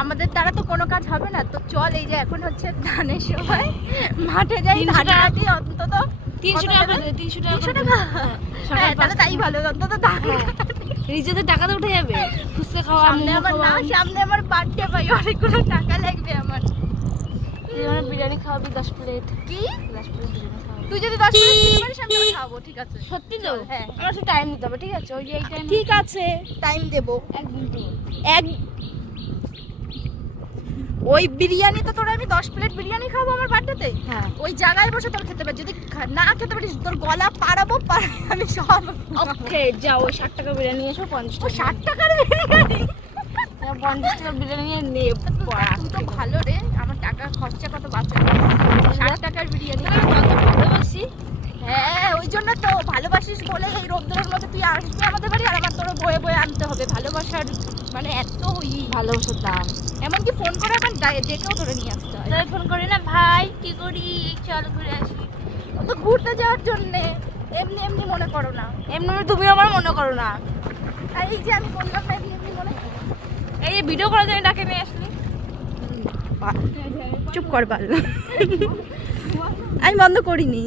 আমাদের দ্বারা তো কোনো কাজ হবে না, তো চল এই যে এখন হচ্ছে ধানের সময় মাঠে যাই, ধান কাটি অন্তত 300 টাকা দে, 300 টাকা 300 টাকা। হ্যাঁ তাহলে তাই ভালো, অন্তত ধান রিচার্জের টাকাটা উঠে যাবে, ফুচকা খাওয়া, সামনে আমার না, সামনে আমার বার্থডে, ভাই অনেকগুলো টাকা লাগবে আমার। তুই আমার বিরিয়ানি খাওয়াবি 10 প্লেট। কি 10 প্লেট বিরিয়ানি খাওয়াবি? তুই যদি 10 মিনিট খেতে পারিস আমি তোকে খাওয়াবো, ঠিক আছে? সত্যি তো? হ্যাঁ আমার সাথে টাইম দিতে হবে, ঠিক আছে? ওই যে এই টাইম ঠিক আছে, টাইম দেবো। একদিন তো এক ওই বিরিয়ানি তো তোর আমি 10 প্লেট বিরিয়ানি খাবো আমার বার্থডেতে। হ্যাঁ ওই জায়গায় বসে তোর খেতে পারি, যদি না খেতে পারিস তোর গলা পাড়াবো, আমি সব। ওকে যাও, ওই 60 টাকা বিরিয়ানি এসো, 50 ও টাকা 60 টাকার বিরিয়ানি? 50 টাকা বিরিয়ানি নিয়ে নেব। তুই তো ভালো রে, আমার টাকা খরচা কত বাঁচে। 60 টাকার বিরিয়ানি কত ভালোবাসি। হ্যাঁ ওই জন্য তো ভালোবাসিস বলে এই রোদ্দুরের মধ্যে তুই আসবি আমাদের বাড়ি, আর আমার তোর বয়ে বয়ে আনতে হবে। ভালোবাসার মানে এত ভালোবাসার দাম। এমনকি ফোন করে এখন ডেকেও ধরে নিয়ে আসতে হয়। তাই ফোন করি না, ভাই কি করি, চল ঘুরে আসি। ও তো ঘুরতে যাওয়ার জন্যে, এমনি এমনি মনে করো না। এমনি তুমি আমার মনে করো না। আর এই যে আমি বললাম না এমনি এমনি মনে করো। এই যে ভিডিও করার জন্য ডাকে নিয়ে আসলি। চুপ কর বাল, আমি বন্ধ করিনি।